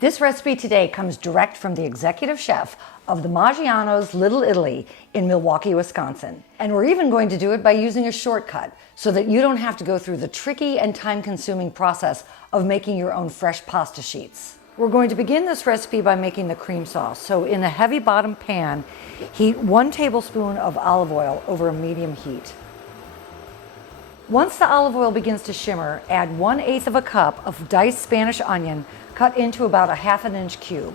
This recipe today comes direct from the executive chef of the Maggiano's Little Italy in Milwaukee, Wisconsin. And we're even going to do it by using a shortcut so that you don't have to go through the tricky and time-consuming process of making your own fresh pasta sheets. We're going to begin this recipe by making the cream sauce. So in a heavy bottom pan, heat 1 tablespoon of olive oil over a medium heat. Once the olive oil begins to shimmer, add 1/8 of a cup of diced Spanish onion cut into about a 1/2 inch cube.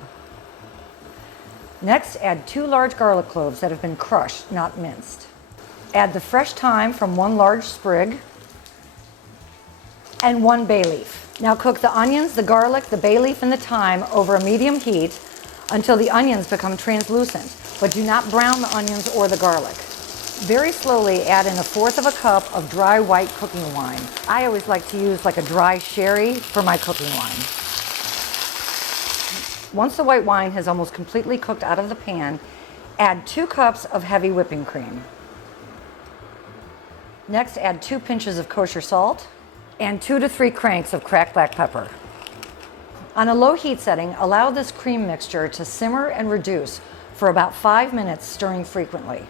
Next, add 2 large garlic cloves that have been crushed, not minced. Add the fresh thyme from 1 large sprig and 1 bay leaf. Now cook the onions, the garlic, the bay leaf, and the thyme over a medium heat until the onions become translucent, but do not brown the onions or the garlic. Very slowly add in 1/4 of a cup of dry white cooking wine. I always like to use like a dry sherry for my cooking wine. Once the white wine has almost completely cooked out of the pan, add 2 cups of heavy whipping cream. Next, add 2 pinches of kosher salt and 2 to 3 cranks of cracked black pepper. On a low heat setting, allow this cream mixture to simmer and reduce for about 5 minutes, stirring frequently.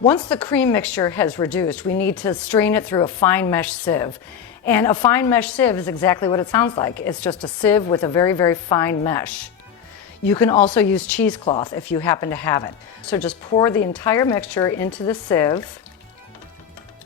Once the cream mixture has reduced, we need to strain it through a fine mesh sieve. And a fine mesh sieve is exactly what it sounds like. It's just a sieve with a very, very fine mesh. You can also use cheesecloth if you happen to have it. So just pour the entire mixture into the sieve.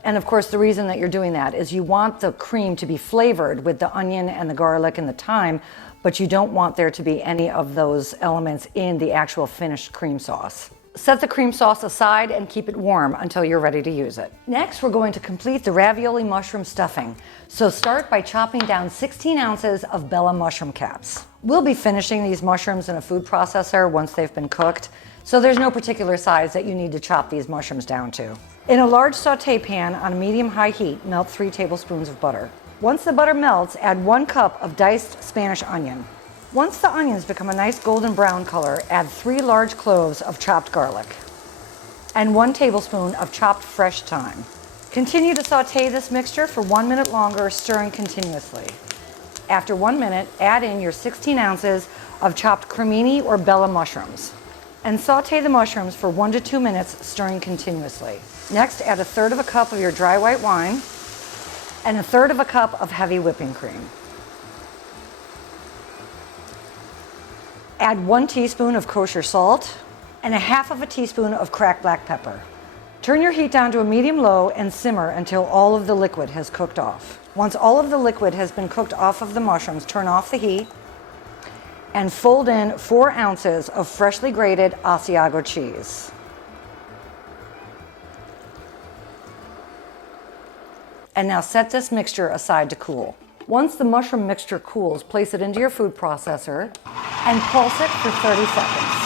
And of course, the reason that you're doing that is you want the cream to be flavored with the onion and the garlic and the thyme, but you don't want there to be any of those elements in the actual finished cream sauce. Set the cream sauce aside and keep it warm until you're ready to use it. Next, we're going to complete the ravioli mushroom stuffing. So start by chopping down 16 ounces of Bella mushroom caps. We'll be finishing these mushrooms in a food processor once they've been cooked, so there's no particular size that you need to chop these mushrooms down to. In a large saute pan on a medium-high heat, melt 3 tablespoons of butter. Once the butter melts, add 1 cup of diced Spanish onion. Once the onions become a nice golden brown color, add 3 large cloves of chopped garlic and 1 tablespoon of chopped fresh thyme. Continue to saute this mixture for 1 minute longer, stirring continuously. After 1 minute, add in your 16 ounces of chopped cremini or Bella mushrooms and saute the mushrooms for 1 to 2 minutes, stirring continuously. Next, add 1/3 of a cup of your dry white wine and 1/3 of a cup of heavy whipping cream. Add 1 teaspoon of kosher salt and 1/2 teaspoon of cracked black pepper. Turn your heat down to a medium-low and simmer until all of the liquid has cooked off. Once all of the liquid has been cooked off of the mushrooms, turn off the heat and fold in 4 ounces of freshly grated Asiago cheese. And now set this mixture aside to cool. Once the mushroom mixture cools, place it into your food processor and pulse it for 30 seconds.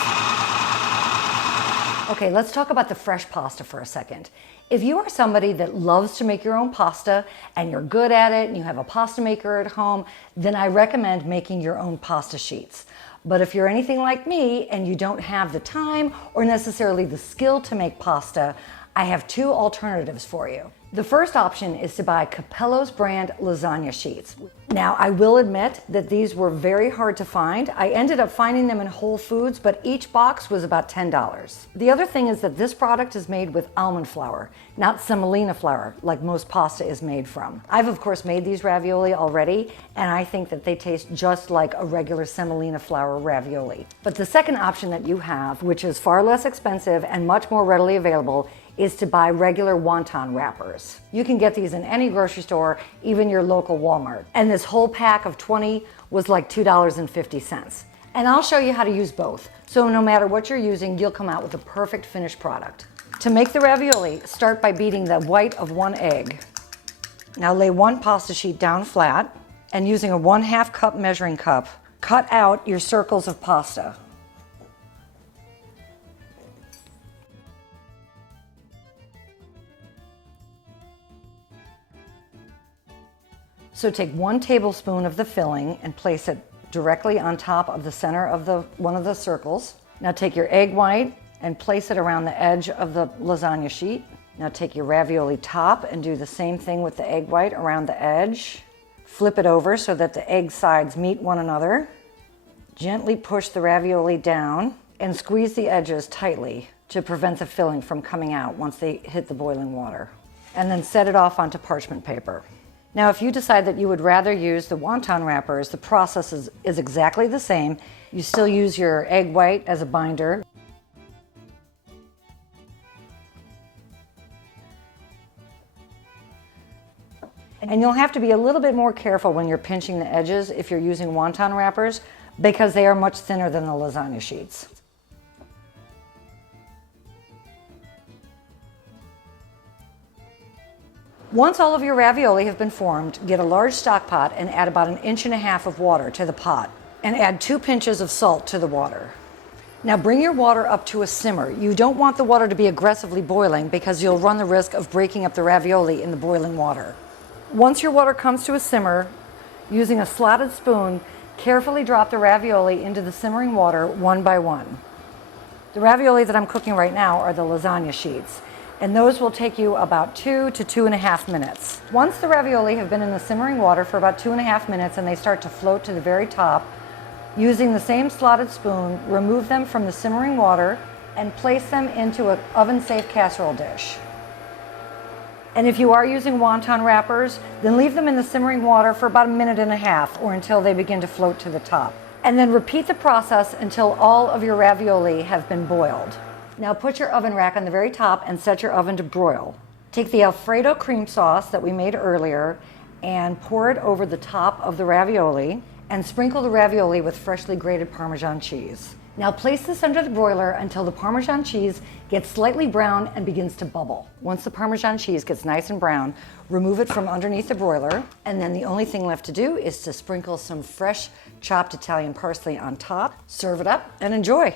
Okay, let's talk about the fresh pasta for a second. If you are somebody that loves to make your own pasta and you're good at it and you have a pasta maker at home, then I recommend making your own pasta sheets. But if you're anything like me and you don't have the time or necessarily the skill to make pasta, I have 2 alternatives for you. The first option is to buy Capello's brand lasagna sheets. Now, I will admit that these were very hard to find. I ended up finding them in Whole Foods, but each box was about $10. The other thing is that this product is made with almond flour, not semolina flour, like most pasta is made from. I've of course made these ravioli already, and I think that they taste just like a regular semolina flour ravioli. But the second option that you have, which is far less expensive and much more readily available, is to buy regular wonton wrappers. You can get these in any grocery store, even your local Walmart. And this whole pack of 20 was like $2.50. And I'll show you how to use both. So no matter what you're using, you'll come out with a perfect finished product. To make the ravioli, start by beating the white of 1 egg. Now lay 1 pasta sheet down flat and using a 1/2 cup measuring cup, cut out your circles of pasta. So take 1 tablespoon of the filling and place it directly on top of the center of one of the circles. Now take your egg white and place it around the edge of the lasagna sheet. Now take your ravioli top and do the same thing with the egg white around the edge. Flip it over so that the egg sides meet one another. Gently push the ravioli down and squeeze the edges tightly to prevent the filling from coming out once they hit the boiling water. And then set it off onto parchment paper. Now, if you decide that you would rather use the wonton wrappers, the process is exactly the same. You still use your egg white as a binder. And you'll have to be a little bit more careful when you're pinching the edges if you're using wonton wrappers, because they are much thinner than the lasagna sheets. Once all of your ravioli have been formed, get a large stock pot and add about 1.5 inches of water to the pot, and add 2 pinches of salt to the water. Now bring your water up to a simmer. You don't want the water to be aggressively boiling because you'll run the risk of breaking up the ravioli in the boiling water. Once your water comes to a simmer, using a slotted spoon, carefully drop the ravioli into the simmering water one by one. The ravioli that I'm cooking right now are the lasagna sheets, and those will take you about 2 to 2.5 minutes. Once the ravioli have been in the simmering water for about 2.5 minutes and they start to float to the very top, using the same slotted spoon, remove them from the simmering water and place them into an oven-safe casserole dish. And if you are using wonton wrappers, then leave them in the simmering water for about 1.5 minutes or until they begin to float to the top. And then repeat the process until all of your ravioli have been boiled. Now put your oven rack on the very top and set your oven to broil. Take the Alfredo cream sauce that we made earlier and pour it over the top of the ravioli and sprinkle the ravioli with freshly grated Parmesan cheese. Now place this under the broiler until the Parmesan cheese gets slightly brown and begins to bubble. Once the Parmesan cheese gets nice and brown, remove it from underneath the broiler, and then the only thing left to do is to sprinkle some fresh chopped Italian parsley on top, serve it up, and enjoy.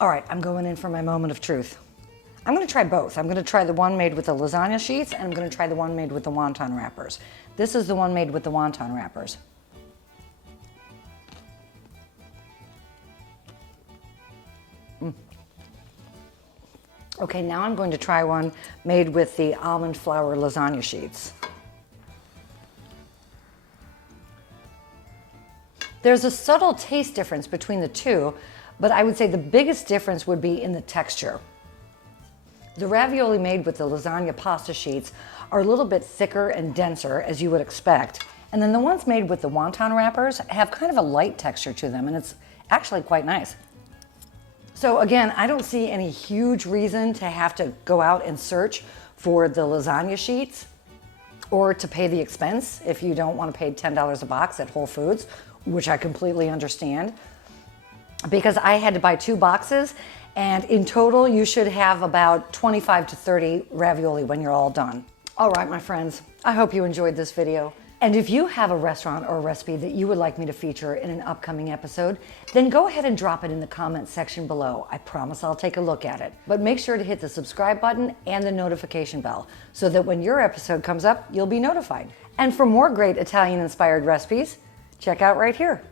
All right, I'm going in for my moment of truth. I'm gonna try both. I'm gonna try the one made with the lasagna sheets, and I'm gonna try the one made with the wonton wrappers. This is the one made with the wonton wrappers. Okay, now I'm going to try one made with the almond flour lasagna sheets. There's a subtle taste difference between the two, but I would say the biggest difference would be in the texture. The ravioli made with the lasagna pasta sheets are a little bit thicker and denser, as you would expect. And then the ones made with the wonton wrappers have kind of a light texture to them, and it's actually quite nice. So again, I don't see any huge reason to have to go out and search for the lasagna sheets or to pay the expense if you don't want to pay $10 a box at Whole Foods, which I completely understand, because I had to buy 2 boxes, and in total you should have about 25 to 30 ravioli when you're all done. All right, my friends, I hope you enjoyed this video. And if you have a restaurant or a recipe that you would like me to feature in an upcoming episode, then go ahead and drop it in the comments section below. I promise I'll take a look at it. But make sure to hit the subscribe button and the notification bell so that when your episode comes up, you'll be notified. And for more great Italian-inspired recipes, check out right here.